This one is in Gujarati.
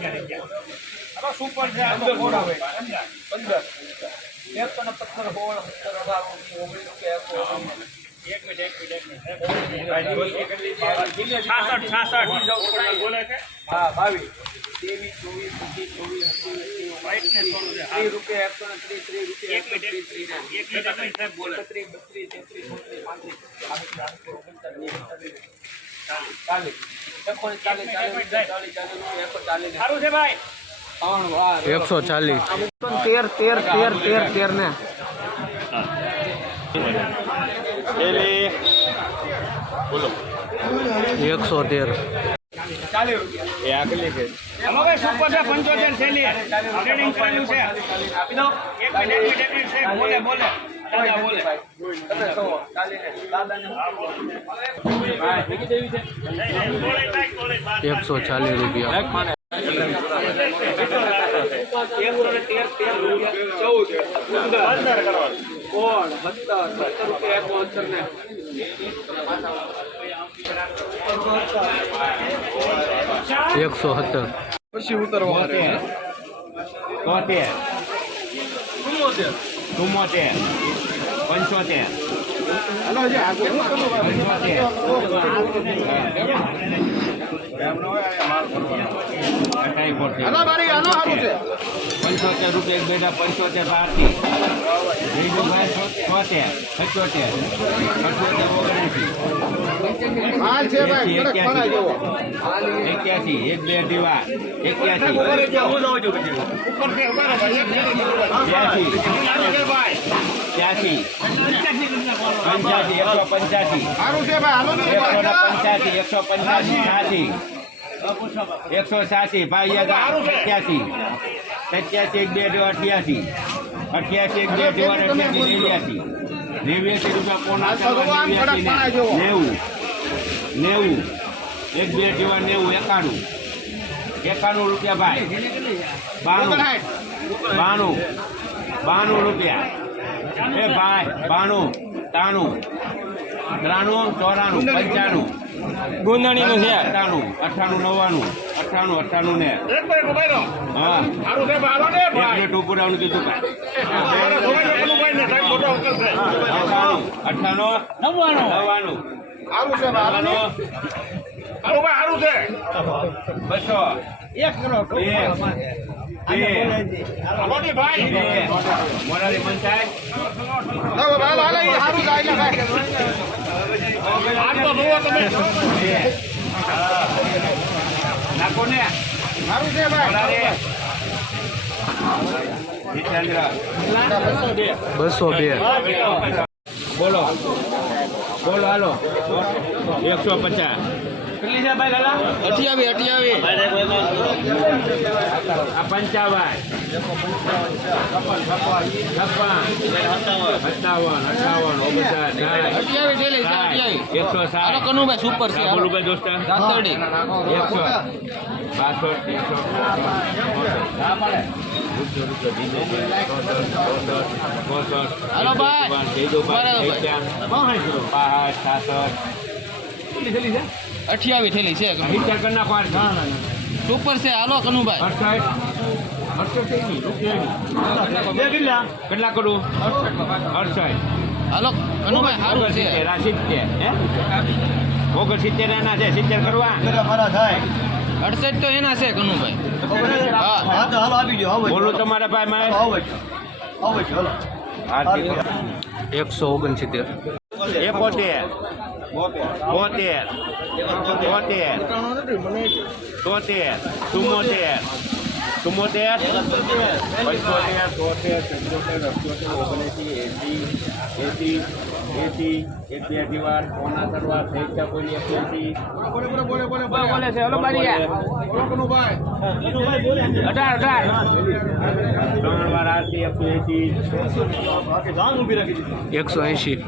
હવે સુપર છે આ તો ફોર આવે પંદર એકસો ને પંદર સોળ સત્તર અઢાર ઓગણીસ ઓગણીસ કે એકસો એક મિનિટ એક મિનિટ એક મિનિટ છાસઠ છાસઠ હા બાવીસ ત્રેવીસ ચોવીસ પચીસ ચોવીસ ત્રીસ રૂપિયા એકસો ને ત્રીસ ત્રીસ રૂપિયા એકસો ત્રીસ ત્રીસ એકત્રીસ બત્રીસ તેત્રીસ ચોત્રીસ પાંત્રીસ એકસો ચાલીસ. તેર તેર તેર તેર તેર ને એકસો તેર પંચોતેર છે. બોલે બોલે. દાદા બોલે તમે કહો ચાલીને દાદાને એકસો ચાલીસ રૂપિયા કોણ સત્તર સત્તર રૂપિયા એક સત્તર ને એકસો સત્તર પછી ઉતરવા તોતેર ચુમ્મોતેર પંચોતેર. પંચોતેર. રૂપિયા એક બેટા પંચોતેર ભારતી છોતેર પંચોતેર પંચોતેર ઓગણસી એક્યાસી. એક બે દીવા એક્યાસી. ત્યાસી પંચ્યાસી એકસો પંચ્યાસી. એકસો પંચ્યાસી એકસો પંચ્યાસી છ્યાસી એકસો છ્યાસી ભાઈ સત્યાસી. સત્યાસી એક બે અઠ્યાસી. અઠ્યાસી એક બે અઠ્યાસી નેવ્યાસી. નેવ્યાસી રૂપિયા પોણા નેવું. નેવું. એક બે જેવા નેવું એકાણું. એકાણું રૂપિયા ભાઈ. બાણું. બાણું. બાણું રૂપિયા. એ ભાઈ બાણું તાણું. ત્રાણું ચોરાણું પંચાણું. ગુંદણીનું છે. અઠાણું અઠાણું નવ્વાણું અઠાણું અઠાણું ને. હા. એક મિનિટ ઉપર આવવાનું કીધું અઠ્ઠાણું અઠાણું નવ્વાણું. નવ્વાણું. બસો. એક મોરારી પંચાયત. નાખો ને બસો બે બોલો બોલો હાલો એકસો પચાસ કેટલી છે ભાઈ લાલા અઠ્યાવી અઠ્યાવી આ પંચાવન એકસો સાત કનુભાઈ સુપર છે. હા, બોલું ભાઈ દોસ્ત એકસો બાસઠ એકસો હાલો ભાઈ. અઠ્યાવી થેલી છે સુપર છે. હાલો કનુભાઈ. કેટલા? કરું? અડસઠ હાલો કનુભાઈ સારું છે. ઓગણસિત્તેર આ સિત્તેર એના છે સિત્તેર કરવા. અડસઠ તો એના છે કનુભાઈ. હા. બોલું તમારા ભાઈ મારે. એકસો ઓગણસિત્તેર. એકોતેર. બોતેર તોતેર તોતેર ચુમ્મોતેર ચુમ્મોતેર પંચોતેર તોતેર પંચોતેર અઠ્યોતેર એંસી એંસી એંસી એક પોણા કરવા થઈ છે ત્રણ વાર આરતી એકસો એસી એકસો એંશી